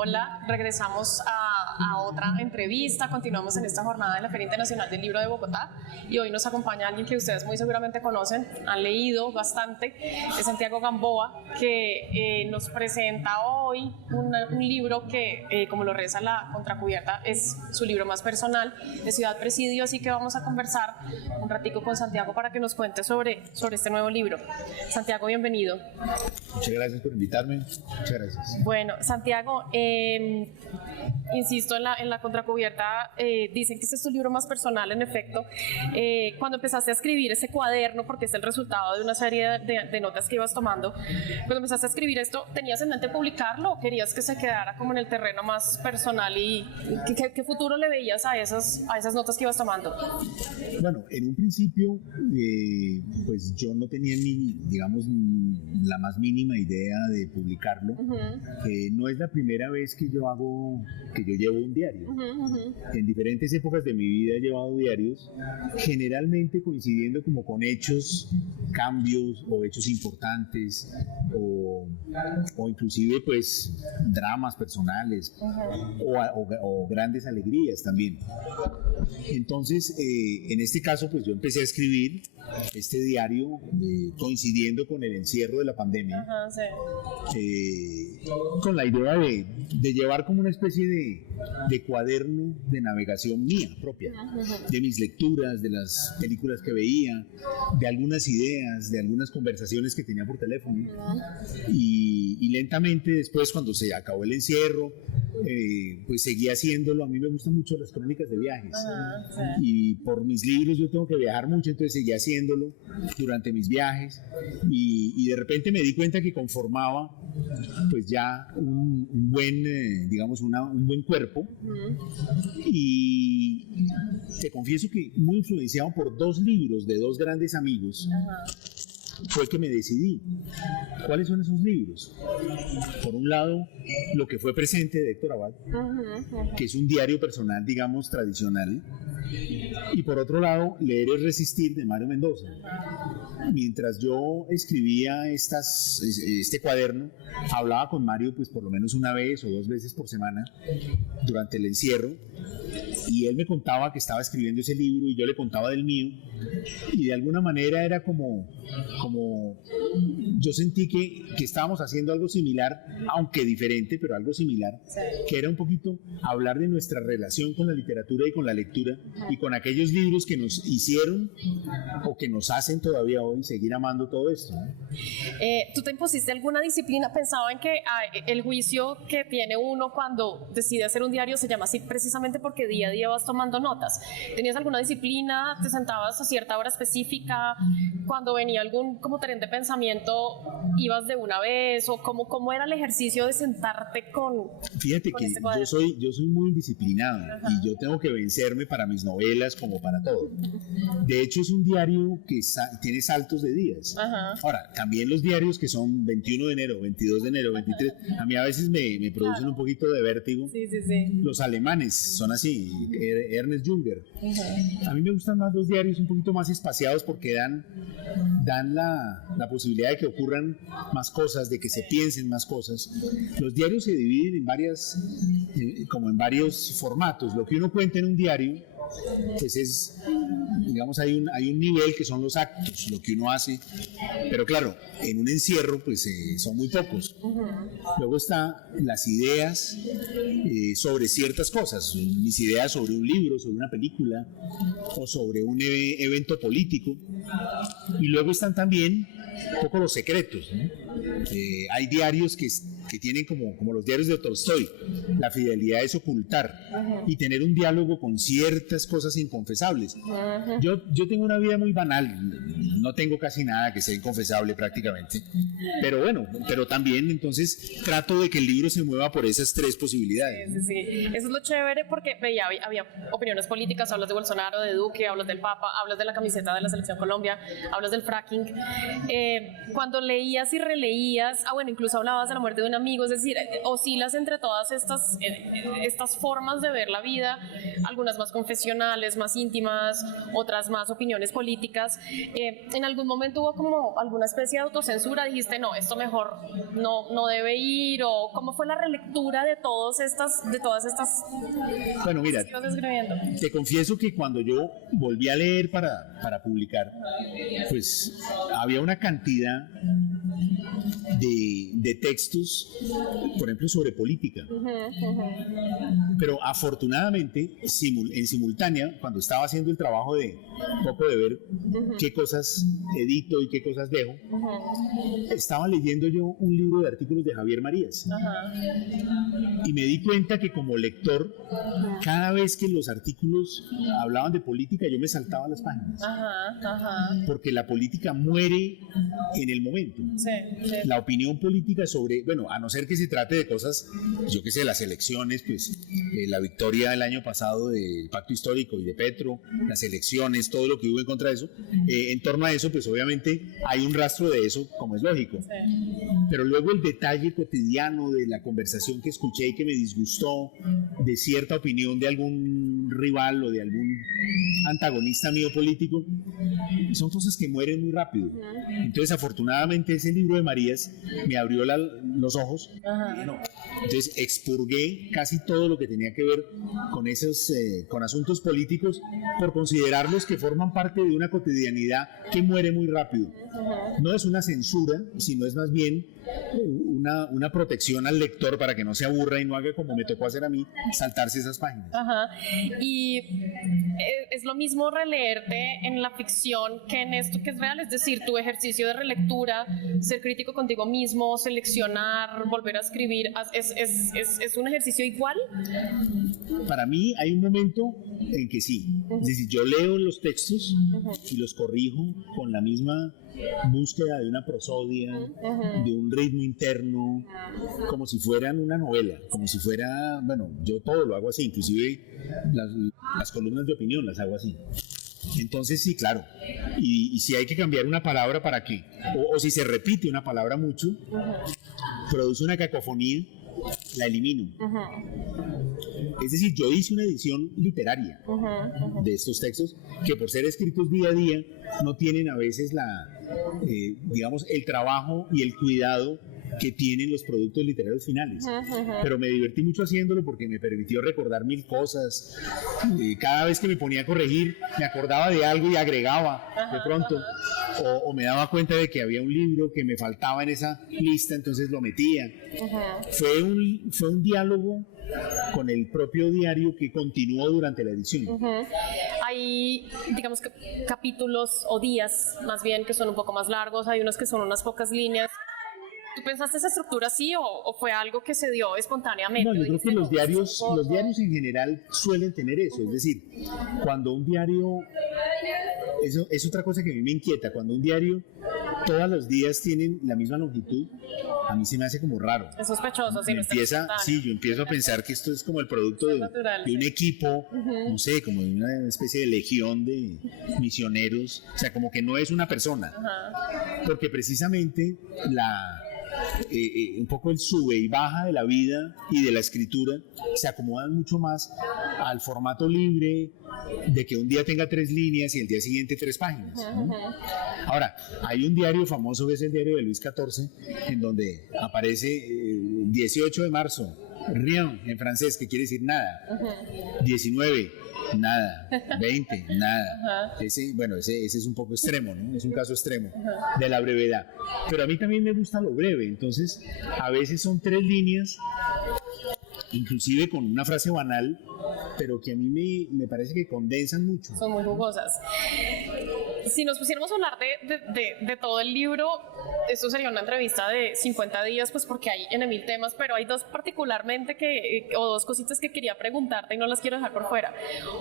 Hola, regresamos a otra entrevista, continuamos en esta jornada de la Feria Internacional del Libro de Bogotá y hoy nos acompaña alguien que ustedes muy seguramente conocen, han leído bastante, es Santiago Gamboa, que nos presenta hoy un libro que, como lo reza la contracubierta, es su libro más personal, de Ciudad Presidio, así que vamos a conversar un ratico con Santiago para que nos cuente sobre este nuevo libro. Santiago, bienvenido. Muchas gracias por invitarme. Muchas gracias. Bueno, Santiago, insisto en la contracubierta, dicen que este es tu libro más personal, en efecto. Cuando empezaste a escribir ese cuaderno, porque es el resultado de una serie de notas que ibas tomando, cuando empezaste a escribir esto, ¿tenías en mente publicarlo o querías que se quedara como en el terreno más personal? ¿Y qué futuro le veías a esas notas que ibas tomando? Bueno, en un principio, pues yo no tenía ni, digamos, la más mínima idea de publicarlo. No es la primera vez que yo llevo un diario. En diferentes épocas de mi vida he llevado diarios, generalmente coincidiendo como con hechos, cambios o hechos importantes o inclusive pues dramas personales o grandes alegrías también. Entonces, en este caso, pues yo empecé a escribir este diario coincidiendo con el encierro de la pandemia, con la idea de llevar como una especie de cuaderno de navegación mía propia, de mis lecturas, de las películas que veía, de algunas ideas, de algunas conversaciones que tenía por teléfono. Y lentamente después, cuando se acabó el encierro, pues seguí haciéndolo. A mí me gustan mucho las crónicas de viajes, y por mis libros yo tengo que viajar mucho, entonces seguí haciéndolo durante mis viajes, y de repente me di cuenta que conformaba pues ya un buen, digamos, un buen cuerpo. Y te confieso que muy influenciado por dos libros de dos grandes amigos, fue que me decidí. ¿Cuáles son esos libros? Por un lado, Lo que fue presente de Héctor Abad, que es un diario personal, digamos, tradicional. Y por otro lado, Leer es resistir, de Mario Mendoza. Mientras yo escribía este cuaderno, hablaba con Mario pues por lo menos una vez o dos veces por semana durante el encierro, y él me contaba que estaba escribiendo ese libro y yo le contaba del mío, y de alguna manera era como yo sentí que estábamos haciendo algo similar, aunque diferente, pero algo similar, que era un poquito hablar de nuestra relación con la literatura y con la lectura y con aquellos libros que nos hicieron o que nos hacen todavía hoy seguir amando todo esto, ¿no? ¿Tú te impusiste alguna disciplina? Pensaba en que el juicio que tiene uno cuando decide hacer un diario se llama así precisamente porque día a día vas tomando notas. ¿Tenías alguna disciplina? ¿Te sentabas a cierta hora específica? Cuando venía algún como tren de pensamiento, ¿ibas de una vez? ¿O cómo era el ejercicio de sentarte con... Fíjate que yo soy muy indisciplinado. Y yo tengo que vencerme para mis novelas como para todo. De hecho, es un diario que tiene saltos de días. Ahora, también los diarios que son 21 de enero, 22 de enero, 23, a mí a veces me producen un poquito de vértigo. Los alemanes son así, Ernest Junger. A mí me gustan más los diarios un poquito más espaciados porque dan la posibilidad de que ocurran más cosas, de que se piensen más cosas. Los diarios se dividen en varios formatos. Lo que uno cuenta en un diario, pues es, digamos, hay un nivel que son los actos, lo que uno hace, pero claro, en un encierro pues son muy pocos. Luego están las ideas sobre ciertas cosas, mis ideas sobre un libro, sobre una película o sobre un evento político, y luego están también un poco los secretos, ¿no? Hay diarios que tienen como los diarios de Tolstoy, la fidelidad es ocultar y tener un diálogo con ciertas cosas inconfesables. Yo tengo una vida muy banal, no tengo casi nada que sea inconfesable prácticamente, pero bueno, pero también entonces trato de que el libro se mueva por esas tres posibilidades. Sí. Eso es lo chévere porque veía, había opiniones políticas, hablas de Bolsonaro, de Duque, hablas del Papa, hablas de la camiseta de la Selección Colombia, hablas del fracking. Cuando leías y releías, bueno, incluso hablabas de la muerte de un amigo, es decir, oscilas entre todas estas formas de ver la vida, algunas más confesionales, más íntimas, otras más opiniones políticas. ¿En algún momento hubo como alguna especie de autocensura? Dijiste, no, esto mejor no debe ir, o cómo fue la relectura de todas estas Bueno, mira, que ibas escribiendo? te confieso que cuando yo volví a leer para publicar, pues había una cantidad de textos, por ejemplo, sobre política. Pero afortunadamente, en simultánea, cuando estaba haciendo el trabajo de un poco de ver qué cosas edito y qué cosas dejo, estaba leyendo yo un libro de artículos de Javier Marías. Y me di cuenta que como lector, cada vez que los artículos hablaban de política, yo me saltaba las páginas. Porque la política muere en el momento. Sí. La opinión política sobre, bueno, a no ser que se trate de cosas, yo qué sé, las elecciones, pues la victoria del año pasado del Pacto Histórico y de Petro, las elecciones, todo lo que hubo en contra de eso, en torno a eso, pues obviamente hay un rastro de eso, como es lógico. Sí. Pero luego el detalle cotidiano de la conversación que escuché y que me disgustó, de cierta opinión de algún rival o de algún antagonista mío político, son cosas que mueren muy rápido. Entonces, afortunadamente, ese libro de Marías me abrió los ojos. Entonces, expurgué casi todo lo que tenía que ver con asuntos políticos, por considerarlos que forman parte de una cotidianidad que muere muy rápido. No es una censura, sino es más bien una protección al lector para que no se aburra y no haga como me tocó hacer a mí, saltarse esas páginas. Y es lo mismo releerte en la ficción que en esto que es real, es decir, tu ejercicio de relectura, ser crítico contigo mismo, seleccionar, volver a escribir, ¿es un ejercicio igual? Para mí hay un momento en que sí, es decir, yo leo los textos y los corrijo con la misma búsqueda de una prosodia, de un ritmo interno, como si fueran una novela, como si fuera, bueno, yo todo lo hago así, inclusive las columnas de opinión las hago así. Entonces sí, claro, y si hay que cambiar una palabra para que, o si se repite una palabra mucho, produce una cacofonía, la elimino. Es decir, yo hice una edición literaria de estos textos que, por ser escritos día a día, no tienen a veces digamos, el trabajo y el cuidado que tienen los productos literarios finales. Pero me divertí mucho haciéndolo porque me permitió recordar mil cosas. Cada vez que me ponía a corregir, me acordaba de algo y agregaba de pronto. O me daba cuenta de que había un libro que me faltaba en esa lista, entonces lo metía. Fue un diálogo con el propio diario que continuó durante la edición. Hay, digamos, capítulos o días, más bien, que son un poco más largos, hay unos que son unas pocas líneas. ¿Tú pensaste esa estructura así o fue algo que se dio espontáneamente? No, yo creo que los diarios en general suelen tener eso. Es decir, cuando un diario, eso es otra cosa que a mí me inquieta, cuando un diario todos los días tienen la misma longitud, a mí se me hace como raro. Es sospechoso, sí. Yo empiezo a pensar que esto es como el producto de un equipo, no sé, como de una especie de legión de misioneros, o sea, como que no es una persona. Porque precisamente un poco el sube y baja de la vida y de la escritura se acomodan mucho más al formato libre de que un día tenga 3 líneas y el día siguiente 3 páginas, ¿no? Ahora, hay un diario famoso que es el diario de Luis XIV, en donde aparece 18 de marzo, rien en francés, que quiere decir nada, 19, nada, 20, nada. Ese es un poco extremo, ¿no? Es un caso extremo de la brevedad. Pero a mí también me gusta lo breve, entonces a veces son 3 líneas, inclusive con una frase banal, pero que a mí me parece que condensan mucho. Son muy jugosas. Si nos pusiéramos a hablar de todo el libro, esto sería una entrevista de 50 días, pues porque hay en 1000 temas, pero hay dos particularmente o dos cositas que quería preguntarte y no las quiero dejar por fuera.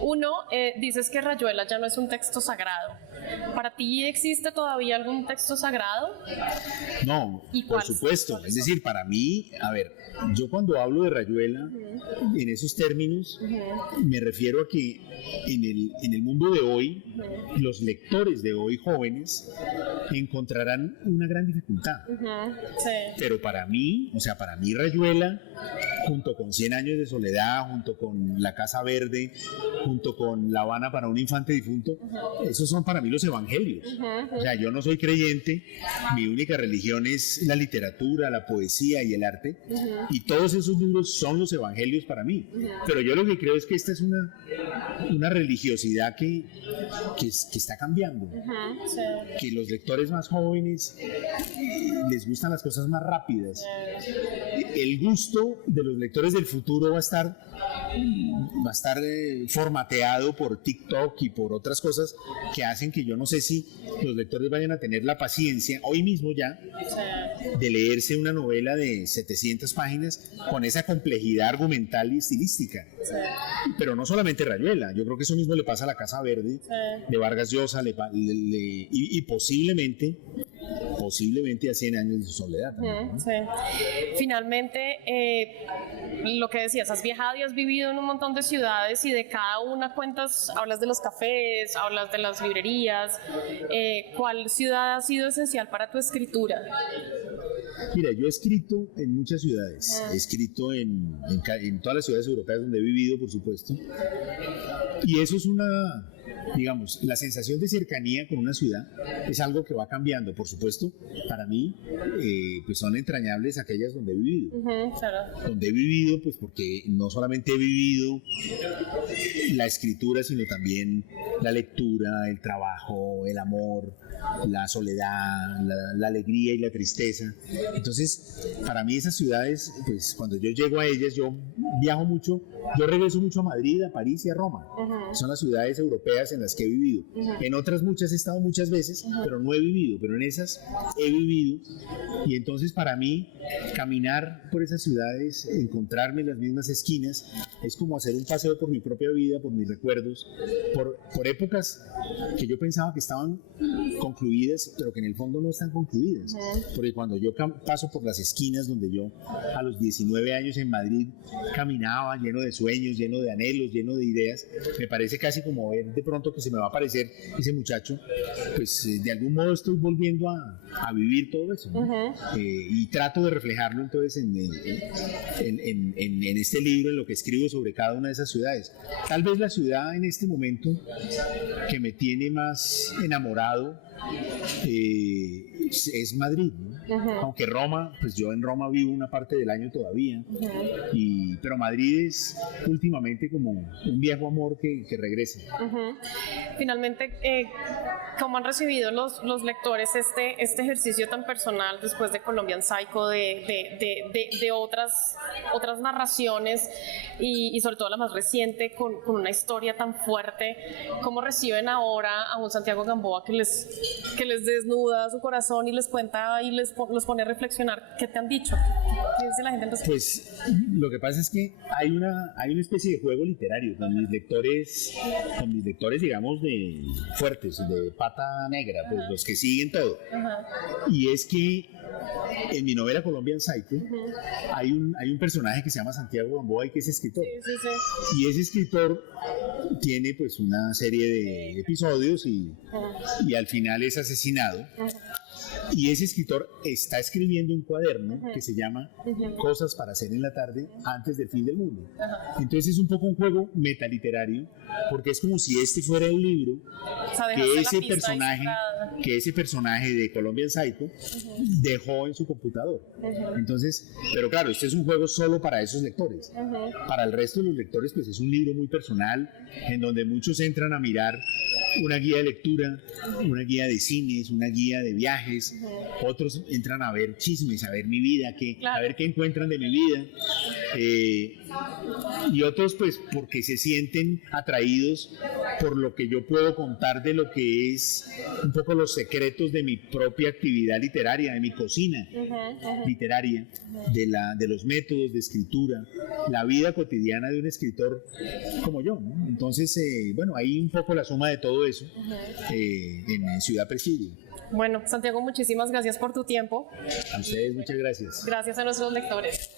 Uno, dices que Rayuela ya no es un texto sagrado. ¿Para ti existe todavía algún texto sagrado? No, por supuesto. Es decir, para mí, a ver, yo cuando hablo de Rayuela, en esos términos, me refiero a que en el mundo de hoy, los lectores de hoy jóvenes encontrarán una gran dificultad. Sí. Pero para mí, o sea, para mí Rayuela, junto con 100 años de soledad, junto con La Casa Verde, junto con La Habana para un infante difunto, esos son para mí los evangelios. O sea, yo no soy creyente, mi única religión es la literatura, la poesía y el arte, y todos esos libros son los evangelios para mí. Pero yo lo que creo es que esta es una religiosidad que está cambiando, Sí. que los lectores más jóvenes les gustan las cosas más rápidas. El gusto de los lectores del futuro va a estar formateado por TikTok y por otras cosas que hacen que yo no sé si los lectores vayan a tener la paciencia, hoy mismo ya, de leerse una novela de 700 páginas con esa complejidad argumental y estilística. Sí. Pero no solamente Rayuela, yo creo que eso mismo le pasa a La Casa Verde, de Vargas Llosa, y posiblemente a 100 años de soledad también, ¿no? Sí. Finalmente, lo que decías, has viajado y has vivido en un montón de ciudades y de cada una cuentas, hablas de los cafés, hablas de las librerías. ¿Cuál ciudad ha sido esencial para tu escritura? Mira, yo he escrito en muchas ciudades, he escrito en todas las ciudades europeas donde he vivido, por supuesto, y eso es digamos, la sensación de cercanía con una ciudad es algo que va cambiando, por supuesto. Para mí, pues son entrañables aquellas donde he vivido. Claro. Donde he vivido, pues porque no solamente he vivido la escritura, sino también la lectura, el trabajo, el amor, la soledad, la alegría y la tristeza. Entonces, para mí esas ciudades, pues cuando yo llego a ellas, yo viajo mucho, yo regreso mucho a Madrid, a París y a Roma. Son las ciudades europeas en las que he vivido. En otras muchas he estado muchas veces, pero no he vivido, pero en esas he vivido. Y entonces para mí, caminar por esas ciudades, encontrarme en las mismas esquinas, es como hacer un paseo por mi propia vida, por mis recuerdos, por épocas que yo pensaba que estaban concluidas, pero que en el fondo no están concluidas. Porque cuando yo paso por las esquinas donde yo a los 19 años en Madrid caminaba lleno de sueños, lleno de anhelos, lleno de ideas, me parece casi como ver de pronto que se me va a aparecer ese muchacho, pues de algún modo estoy volviendo a vivir todo eso, ¿no? Y trato de reflejarlo entonces en este libro, en lo que escribo sobre cada una de esas ciudades. Tal vez la ciudad en este momento que me tiene más enamorado es Madrid, ¿no? Aunque Roma, pues yo en Roma vivo una parte del año todavía, pero Madrid es últimamente como un viejo amor que regresa. Finalmente, ¿cómo han recibido los lectores este ejercicio tan personal después de Colombian Psycho, de otras narraciones y sobre todo la más reciente con una historia tan fuerte? ¿Cómo reciben ahora a un Santiago Gamboa que les desnuda su corazón y les cuenta y los pone a reflexionar? ¿Qué te han dicho? ¿Qué dice la gente entonces? Pues lo que pasa es que hay una especie de juego literario con mis lectores, digamos, de fuertes, de pata negra, pues los que siguen todo. Y es que en mi novela Colombian Psycho hay un personaje que se llama Santiago Gamboa y que es escritor. Sí. Y ese escritor tiene pues una serie de episodios y al final es asesinado. Y ese escritor está escribiendo un cuaderno que se llama Cosas para hacer en la tarde antes del fin del mundo. Entonces es un poco un juego metaliterario, porque es como si este fuera el libro que ese personaje de Colombian Psycho dejó en su computador. Entonces, pero claro, este es un juego solo para esos lectores. Para el resto de los lectores, pues es un libro muy personal, en donde muchos entran a mirar una guía de lectura, una guía de cines, una guía de viajes. Otros entran a ver chismes, a ver mi vida, a ver qué encuentran de mi vida. Y otros pues porque se sienten atraídos por lo que yo puedo contar de lo que es un poco los secretos de mi propia actividad literaria, de mi cocina literaria, de los métodos de escritura, la vida cotidiana de un escritor como yo, ¿no? Entonces, bueno, ahí un poco la suma de todo eso en Ciudad Presidio. Bueno, Santiago, muchísimas gracias por tu tiempo. A ustedes, muchas gracias. Gracias a nuestros lectores.